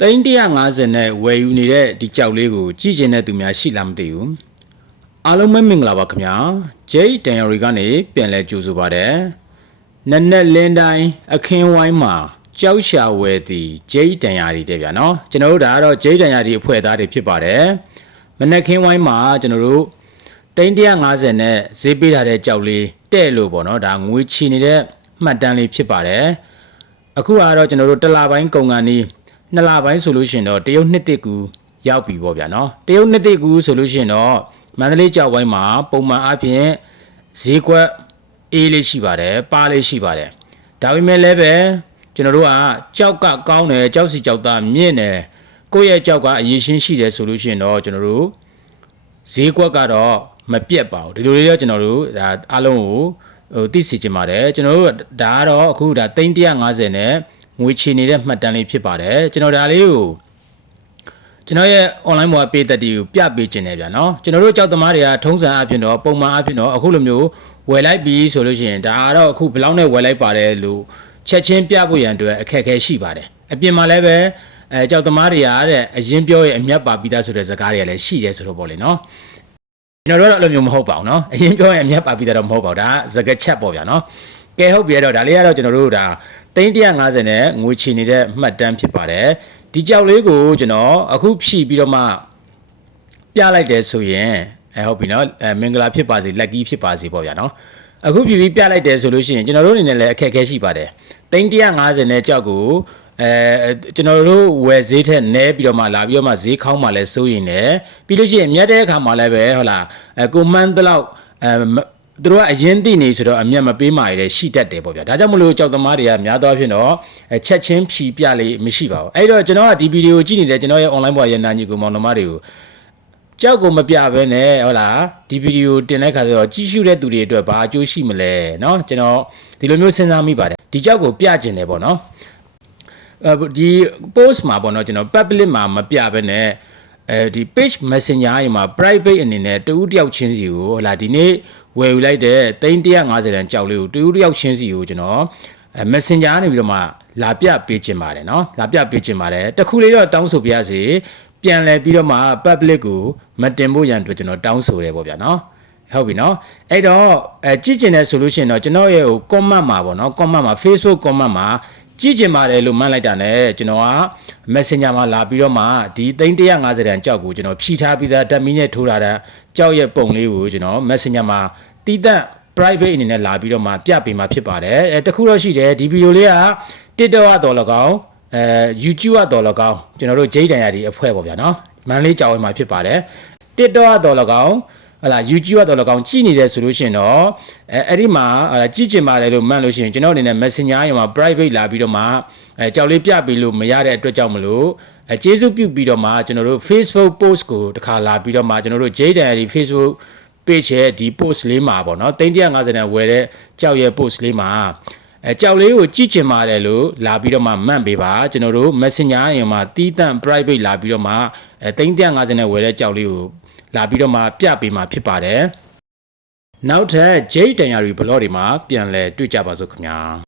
သိန်း150နဲ့ဝယ်ယူနေတဲ့ဒီကြောက်လေးကိုကြည့်ကျင်တဲ့သူများရှိလားမသိဘူးအားလုံးပဲမင်္ဂလာပါခင်ဗျာဂျိတ်တန်ရရီကနေပြန်လဲကြိုဆိုပါတယ်နက်နက်လင်းတိုင်းအခင်းဝိုင်းမှာကြောက်ရှာဝယ်သည်ဂျိတ်တန်ရရီတဲ့ဗျာနော်ကျွန်တော်တို့ဒါကတော့ဂျိတ်တန်ရရီအဖွဲ့သားတွေဖြစ်ပါတယ်မနက်ခင်းဝိုင်းမှာကျွန်တော်တို့သိန်း150နဲ့ဈေးပေးထားတဲ့ကြောက်လေးတဲ့လို့ပေါ့နော်ဒါငွေချီနေတဲ့မှတ်တမ်းလေးဖြစ်ပါတယ်အခုကတော့ကျွန်တော်တို့တစ်လပိုင်းကုန်ကန်นี้နှစ်လပိုင်းဆိုလို့ရှိရင်တော့တရုတ်နှစ်တစ်ကူရောက်ပြီပေါ့ဗျာနော်တရုတ်နှစ်တစ်ကူဆိုလို့ရှိရင်တော့မန္တလေးကြောက်ဝိုင်းမှာပုံမှန်အားဖြင့်ဈေးကွက်အေးလေးရှိပါတယ်ပါလေးရှိပါတယ်ဒါပေမဲ့လည်းပဲကျွန်တော်တို့ကကြောက်ကကောင်းတယ်ကြောက်စီကြောက်သားမြင့်တယ်ကိုယ့်ရဲ့ကြောက်ကအရေးရှင်းရှိတယ်ဆိုလို့ရှိရင်တော့ကျွန်တော်တို့ဈေးကွက်ကတော့မပြတ်ပါဘူးဒီလိုလေးတော့ကျွန်တော်တို့ဒါအားလုံးကိုသိစေချင်ပါတယ်ကျွန်တော်တို့ဒါကတော့အခုဒါသိန်း150နဲ့ငွေချေနေတဲ့မှတ်တမ်းလေးဖြစ်ပါတယ်ကျွန်တော်ဒါလေးကိုကျွန်တော်ရဲ့ online ပေါ်ပေးသက်တွေကိုပြပေးခြင်းတယ်ဗျာနော်ကျွန်တော်တို့ကြောက်သမားတွေကထုံးစံအဖြစ်တော့ပုံမှန်အဖြစ်တော့အခုလိုမျိုးဝယ်လိုက်ပြီးဆိုလို့ရှိရင်ဒါကတော့အခုဘယ်လောက်နဲ့ဝယ်လိုက်ပါတယ်လို့ချက်ချင်းပြဖို့ရန်အတွက်အခက်အခဲရှိပါတယ်အပြင်မှာလည်းပဲကြောက်သမားတွေကတဲ့အရင်ပြောရဲ့အမျက်ပါပြီးသားဆိုတဲ့စကားတွေကလည်းရှိတယ်ဆိုတော့ပေါ့လေနော်ကျွန်တော်တို့တော့အဲ့လိုမျိုးမဟုတ်ပါဘူးเนาะအရင်ပြောရင်အမျက်ပါပြီးသားတော့မဟုတ်ပါဘူးဒါစကားချက်ပေါ့ဗျာเนาะကဲဟုတ်ပြီတော့ဒါလေးကတော့ကျွန်တော်တို့ဒါသိန်း150နဲ့ငွေချေနေတဲ့မှတ်တမ်းဖြစ်ပါတယ်ဒီကြောက်လေးကိုကျွန်တော်အခုဖြည့်ပြီးတော့မှပြလိုက်တယ်ဆိုရင်ဟုတ်ပြီเนาะမင်္ဂလာဖြစ်ပါစေလက်ကြီးဖြစ်ပါစေပေါ့ဗျာเนาะအခုဖြည့်ပြီးပြလိုက်တယ်ဆိုလို့ရှိရင်ကျွန်တော်တို့အနေနဲ့လည်းအခက်အခဲရှိပါတယ်သိန်း150နဲ့ကြောက်ကိုကျွန်တော်တို့ဝယ်ဈေးထက်နည်းပြီးတော့မှလာပြီးတော့မှဈေးခေါင်းမှလည်းစိုးရင်လည်းပြီးလို့ရှိရင်မြတ်တဲ့အခါမှလည်းပဲဟုတ်လားကိုမှန်းတလောက်သူတို့ကအရင်သိနေဆိုတော့အမျက်မပေးမှရရှိတတ်တယ်ပေါ့ဗျာဒါကြောင့်မလို့ကြောက်သမားတွေကများသောအားဖြင့်တော့ချက်ချင်းဖြီပြလေးမရှိပါဘူးအဲ့တော့ကျွန်တော်ကဒီဗီဒီယိုကြည့်နေတဲ့ကျွန်တော်ရဲ့ online ပေါ်ရန်နာညီကိုမောင်နှမတွေကိုကြောက်ကိုမပြဘဲနဲ့ဟုတ်လားဒီဗီဒီယိုတင်လိုက်ခါဆိုတော့ကြည့်ရှုတဲ့သူတွေအတွက်ဘာအကျိုးရှိမလဲเนาะကျွန်တော်ဒီလိုမျိုးစဉ်းစားမိပါတယ်ဒီကြောက်ကိုပြကျင်တယ်ပေါ့နော်ဒီ post မှာပေါ့နော်ကျွန်တော် public မှာမပြဘဲနဲ့ဒီ page messenger တွေမှာ private အနေနဲ့တူတယောက်ချင်းစီကိုဟလာဒီနေ့ဝယ်ယူလိုက်တဲ့သိန်း150တန်ကြောက်လေးကိုတူတယောက်ချင်းစီကိုကျွန်တော် messenger နေပြီးတော့မှလာပြပေးခြင်းပါတယ်เนาะလာပြပေးခြင်းပါတယ်တခုလေးတော့တောင်းဆိုပြရစီပြန်လဲပြီးတော့မှ public ကိုမတင်ဖို့ရန်အတွက်ကျွန်တော်တောင်းဆိုတယ်ပေါ့ဗျာเนาะဟုတ်ပြီเนาะအဲ့တော့ကြည့်ကျင်တယ်ဆိုလို့ရှိရင်တော့ကျွန်တော်ရဲ့ဟို comment မှာပေါ့เนาะ comment မှာ Facebook comment မှာကြည့်ကျင်ပါတယ်လို့မှတ်လိုက်တာ ਨੇ ကျွန်တော်က Messenger မှာလာပြီးတော့မှဒီသိန်း150တန်ကြောက်ကိုကျွန်တော်ဖြီးထားပြီးသားဓာတ်မီနဲ့ထိုးထားတဲ့ကြောက်ရဲ့ပုံလေးကိုကျွန်တော် Messenger မှာတီးသန့် private အနေနဲ့လာပြီးတော့မှပြပေးမှာဖြစ်ပါတယ်တခုတော့ရှိတယ်ဒီဗီဒီယိုလေးက TikTok ကတော့၎င်းYouTube ကတော့၎င်းကျွန်တော်တို့ဂျိတ်တန်ရဒီအဖွဲ့ပေါ့ဗျာနော်မန်လေးကြောက်ဝင်မှာဖြစ်ပါတယ် TikTok ကတော့၎င်းဟလာ YouTube ကတော့၎င်းကြည့်နေတယ်ဆိုလို့ရှိရင်တော့အဲ့ဒီမှာကြည့်ကျင်ပါတယ်လို့မှတ်လို့ရှိရင်ကျွန်တော်အနေနဲ့ Messenger ရောမှာ private လာပြီးတော့မှကြောက်လေးပြပေးလို့မရတဲ့အတွက်ကြောင့်မလို့ကျေးဇူးပြုပြီးတော့မှကျွန်တော်တို့ Facebook post ကိုတစ်ခါလာပြီးတော့မှကျွန်တော်တို့ Jade Diary Facebook page ရဲ့ဒီ post လေးမှာပေါ့နော်350တန်ဝယ်တဲ့ကြောက်ရဲ့ post လေးမှာကြောက်လေးကိုကြည့်ကျင်ပါတယ်လို့လာပြီးတော့မှမှတ်ပေးပါကျွန်တော်တို့ Messenger ရောမှာတီးတန့် private လာပြီးတော့မှ350နဲ့ဝယ်တဲ့ကြောက်လေးကိုလာပြီးတော့မှပြပေးမှာဖြစ်ပါတယ်နောက်ထပ် Jade Diary blog တွေမှာပြန်လည်တွေ့ကြပါစို့ခင်ဗျာ